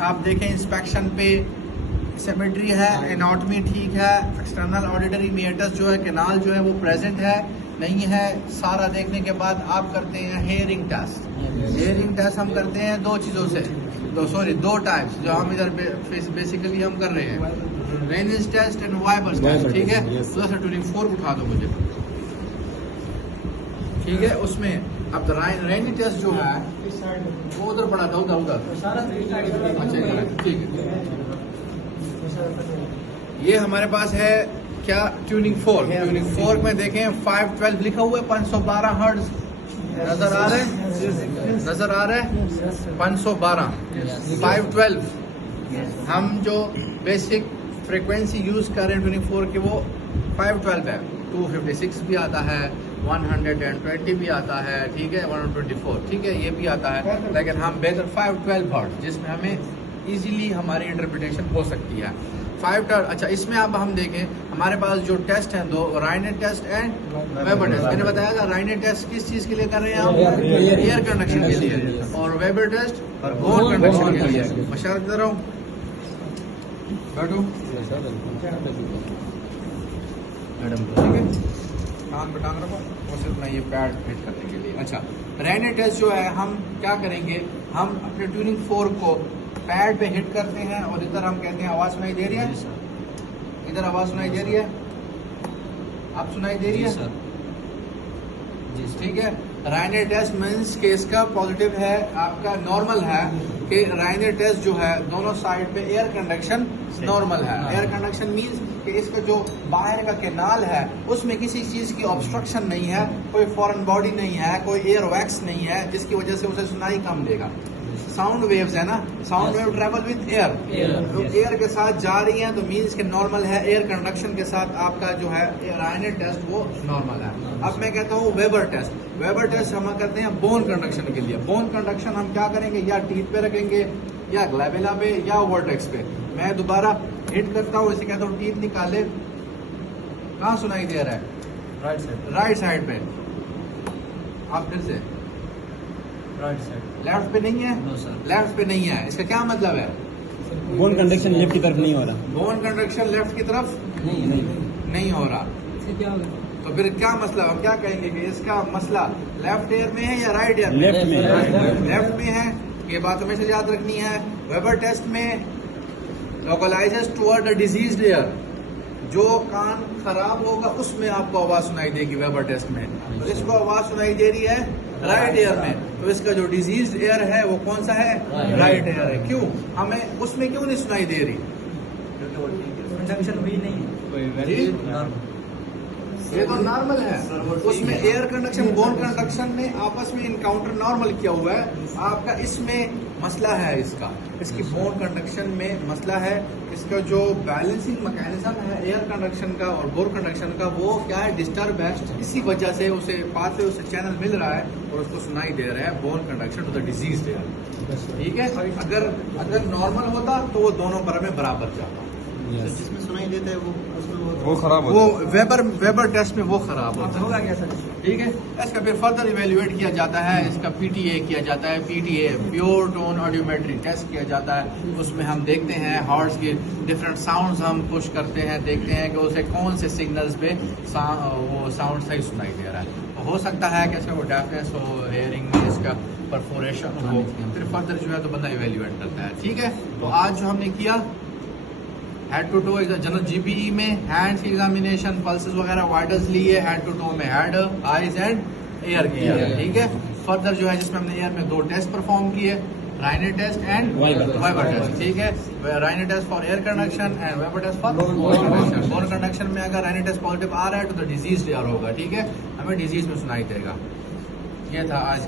आप देखें इंस्पेक्शन पे सिमेट्री है, एनाटॉमी ठीक है, एक्सटर्नल ऑडिटरी मीटर्स जो है कैनाल जो है वो प्रेजेंट है नहीं है, सारा देखने के बाद आप करते हैं हेयरिंग टेस्ट। हेयरिंग टेस्ट हम करते हैं दो चीज़ों से, दो टाइप्स जो हम इधर बेसिकली हम कर रहे हैं, रेनिस टेस्ट एंड वाइबर्स टेस्ट। ठीक है, प्लस ट्यूनिंग फोर्क उठा दो मुझे। ठीक है, उसमें अब रेनी टेस्ट जो है वो उधर पड़ा था, उधर अच्छा ठीक है। ये हमारे पास है क्या, ट्यूनिंग फोर्क। ट्यूनिंग फोर्क में देखें 512 लिखा हुआ है, 512 हर्ट्ज नजर आ रहा है, नजर आ रहा है 512 512। हम जो बेसिक फ्रीक्वेंसी यूज कर रहे हैं ट्यूनिंग फोर्क के वो 512 है। 256 भी आता है, 120 भी आता है, ठीक है, 124, ठीक है, ये भी आता है, लेकिन हम बेहतर 512 हर्ट्ज जिसमें हमें इजीली हमारी इंटरप्रिटेशन हो सकती है। 512। अच्छा, इसमें अब हम देखें हमारे पास जो टेस्ट हैं दो, राइनेट टेस्ट एंड वेबर टेस्ट। मैंने बताया था राइनेट टेस्ट किस चीज के लिए कर रहे हैं हम, एयर कंडक्शन के लिए, और वेबर टेस्ट बोन कंडक्शन के लिए। मशार इधर आओ, बैठो मैडम, ठीक है, टांग पे टांग रखो और सिर्फ मैं ये पैड फिट करने के लिए। अच्छा, राइनेट टेस्ट जो है हम क्या करेंगे, हम अपने ट्यूनिंग फोर्क को पैड पे हिट करते हैं और इधर हम कहते हैं आवाज सुनाई दे रही है, इधर आवाज सुनाई दे रही है, आप सुनाई दे रही है, ठीक है। राइनेट टेस्ट मीन्स कि इसका पॉजिटिव है, आपका नॉर्मल है कि राइनेट टेस्ट जो है दोनों साइड पे एयर कंडक्शन नॉर्मल है। एयर कंडक्शन मीन्स कि इसका जो बाहर का कैनाल है उसमें किसी चीज की ऑब्स्ट्रक्शन नहीं है, कोई फॉरेन बॉडी नहीं है, कोई एयर वैक्स नहीं है जिसकी वजह से उसे सुनाई कम देगा। साउंड वेव्स है ना, sound wave travel with air, तो एयर के साथ जा रही हैं तो मीन्स के नॉर्मल है। एयर कंडक्शन के साथ आपका जो है राइनेट टेस्ट वो नॉर्मल है। अब मैं कहता हूँ वेबर टेस्ट। वेबर टेस्ट हम करते हैं बोन कंडक्शन के लिए। बोन कंडक्शन हम क्या करेंगे, या टीथ पे रखेंगे या ग्लैबेला पे या वर्टेक्स पे। मैं दोबारा हिट करता हूँ, इसे कहता हूँ टीथ निकाले, कहाँ सुनाई दे रहा है, राइट साइड पे। आप फिर से राइट साइड, लेफ्ट पे नहीं है, लेफ्ट पे नहीं है, इसका क्या मतलब है, बोन कंडक्शन लेफ्ट की तरफ नहीं हो रहा, बोन कंडक्शन लेफ्ट की तरफ नहीं हो रहा। तो फिर क्या मसला, हम क्या कहेंगे कि इसका मसला लेफ्ट ईयर में है या राइट ईयर में, लेफ्ट में है। ये बात हमेशा याद रखनी है। वेबर टेस्ट में लोकलाइजेस टुवर्ड द डिजीज्ड ईयर, जो कान खराब होगा उसमें आपको आवाज सुनाई देगी वेबर टेस्ट में, तो इसको आवाज सुनाई दे रही है राइट ईयर में, तो इसका जो डिजीज एयर है वो कौन सा है, राइट ईयर है। क्यों, हमें उसमें क्यों नहीं सुनाई दे रही, कंडक्शन हुई नहीं, ये तो नॉर्मल है, उसमें एयर कंडक्शन बोन कंडक्शन ने आपस में इनकाउंटर नॉर्मल किया हुआ है। आपका इसमें मसला है, इसकी बोन कंडक्शन में मसला है। इसका जो बैलेंसिंग मैकेनिज्म है एयर कंडक्शन का और बोन कंडक्शन का वो क्या है, डिस्टर्ब है। इसी वजह से उसे पाथ पे उसे चैनल मिल रहा है और उसको सुनाई दे रहा है bone conduction to the disease ear, ठीक है। अगर नॉर्मल होता तो वो दोनों पर में बराबर जाता, जिसमें सुनाई देता है वो खराब वो वेबर टेस्ट में वो खराब होता होगा क्या सर, ठीक है। इसका फिर फर्दर इवेल्युएट किया जाता है, इसका पीटीए किया जाता है, PTA pure tone audiometry test किया जाता है। उसमें हम देखते हैं हार्ट्स के डिफरेंट साउंड्स हम पुश करते हैं, देखते हैं कि उसे कौन से सिग्नल्स पे वो साउंड सही सुनाई दे रहा है। तो हो सकता है कि इसका वो डेफनेस हो, हेयरिंग में इसका परफोरेशन हो, फिर फर्दर जो है तो बंदा इवेल्युएट करता है, ठीक है। तो आज जो हमने किया head to toe general GPE में हैंड्स की एग्जामिनेशन, पल्सेस वगैरह वाइडर्स लिए, हेड टू टो में हेड, आईज एंड एयर किया, ठीक है। फर्दर जो है जिसमें हमने एयर में 2 टेस्ट परफॉर्म किए, Rinne test and Weber test, ठीक है। Rinne test for air conduction and Weber test for bone conduction. Bone conduction में अगर राइनेट टेस्ट पॉजिटिव आ रहा है तो डिजीज एयर होगा, ठीक है, हमें डिजीज में सुनाई देगा। ये था आज